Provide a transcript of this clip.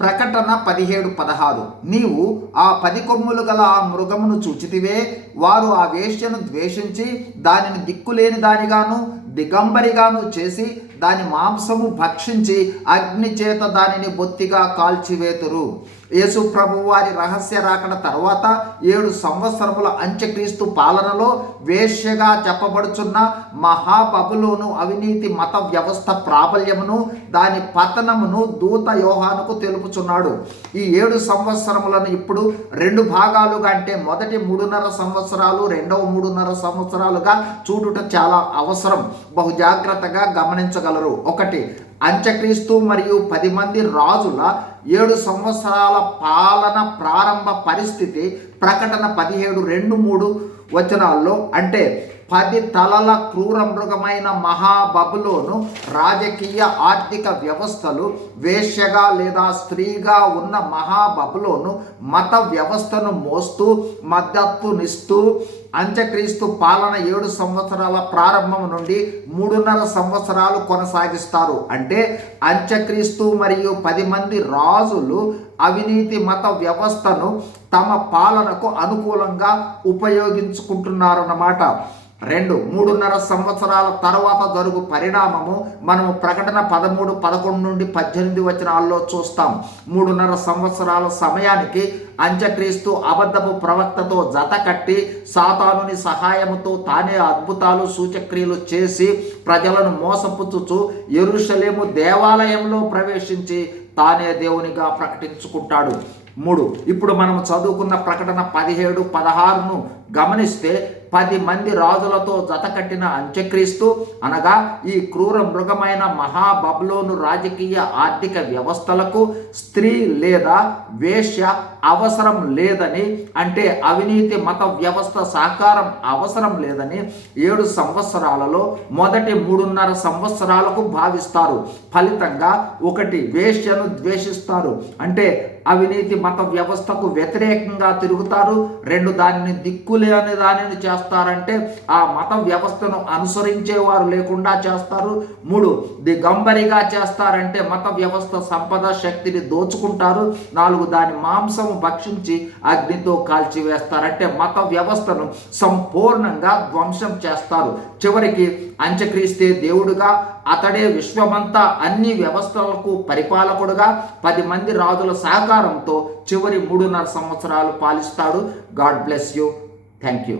ప్రకటన పదిహేడు పదహారు. నీవు ఆ పది కొమ్ములు గల ఆ మృగమును చూచితివే వారు ఆ వేష్యను ద్వేషించి దానిని దిక్కులేని దానిగాను దిగంబరిగాను చేసి దాని మాంసము భక్షించి అగ్నిచేత దానిని బొత్తిగా కాల్చివేతురు. యేసు ప్రభు వారి రహస్య రాకడ తర్వాత ఏడు సంవత్సరముల అంత్యక్రీస్తు పాలనలో వేశ్యగా చెప్పబడుచున్న మహాబబులోను అవినీతి మత వ్యవస్థ ప్రాబల్యమును దాని పతనమును దూత యోహానుకు తెలుపుచున్నాడు. ఈ ఏడు సంవత్సరములను ఇప్పుడు రెండు భాగాలుగా అంటే మొదటి మూడున్నర సంవత్సరాలు రెండవ మూడున్నర సంవత్సరాలుగా చూడుట చాలా అవసరం. బహు జాగ్రత్తగా గమనించగలరు. ఒకటి అంత్యక్రీస్తు మరియు పది మంది రాజుల ఏడు సంవత్సరాల పాలన ప్రారంభ పరిస్థితి ప్రకటన పదిహేడు రెండు మూడు వచనాల్లో అంటే పది తలల క్రూర మృగమైన మహాబబులోను రాజకీయ ఆర్థిక వ్యవస్థలు వేశ్యగా లేదా స్త్రీగా ఉన్న మహాబబులోను మత వ్యవస్థను మోస్తూ మద్దతునిస్తూ అంత్యక్రీస్తు పాలన ఏడు సంవత్సరాల ప్రారంభం నుండి మూడున్నర సంవత్సరాలు కొనసాగిస్తారు. అంటే అంత్యక్రీస్తు మరియు పది మంది రా రాజులు అవినీతి మత వ్యవస్థను తమ పాలనకు అనుకూలంగా ఉపయోగించుకుంటున్నారన్నమాట. రెండు మూడున్నర సంవత్సరాల తర్వాత జరుగు పరిణామము. మనము ప్రకటన పదమూడు పదకొండు నుండి పద్దెనిమిది వచనాల్లో చూస్తాం. మూడున్నర సంవత్సరాల సమయానికి అంత్యక్రీస్తు అబద్ధపు ప్రవక్తతో జత కట్టి సాతానుని సహాయముతో తానే అద్భుతాలు సూచక్రియలు చేసి ప్రజలను మోసపుచ్చుచు ఎరుషలేము దేవాలయంలో ప్రవేశించి తానే దేవునిగా ప్రకటించుకుంటాడు. మూడు ఇప్పుడు మనం చదువుకున్న ప్రకటన పదిహేడు పదహారును గమనిస్తే పది మంది రాజులతో జతకట్టిన అంత్యక్రీస్తు అనగా ఈ క్రూర మృగమైన మహాబబ్లోను రాజకీయ ఆర్థిక వ్యవస్థలకు స్త్రీ లేదా వేష్య అవసరం లేదని అంటే అవినీతి మత వ్యవస్థ సహకారం అవసరం లేదని ఏడు సంవత్సరాలలో మొదటి మూడున్నర సంవత్సరాలకు భావిస్తారు. ఫలితంగా ఒకటి వేష్యను ద్వేషిస్తారు. అంటే అవినీతి మత వ్యవస్థకు వ్యతిరేకంగా తిరుగుతారు. రెండు దానిని దిక్కులేని దానిని చేస్తారు. చేస్తారంటే ఆ మత వ్యవస్థను అనుసరించేవారు లేకుండా చేస్తారు. మూడు దిగంబరిగా చేస్తారంటే మత వ్యవస్థ సంపద శక్తిని దోచుకుంటారు. నాలుగు దాని మాంసము భక్షించి అగ్నితో కాల్చివేస్తారంటే మత వ్యవస్థను సంపూర్ణంగా ధ్వంసం చేస్తారు. చివరికి అంత్యక్రీస్తే దేవుడుగా అతడే విశ్వమంతా అన్ని వ్యవస్థలకు పరిపాలకుడుగా పది మంది రాజుల సహకారంతో చివరి మూడున్నర సంవత్సరాలు పాలిస్తాడు. God bless you. Thank you.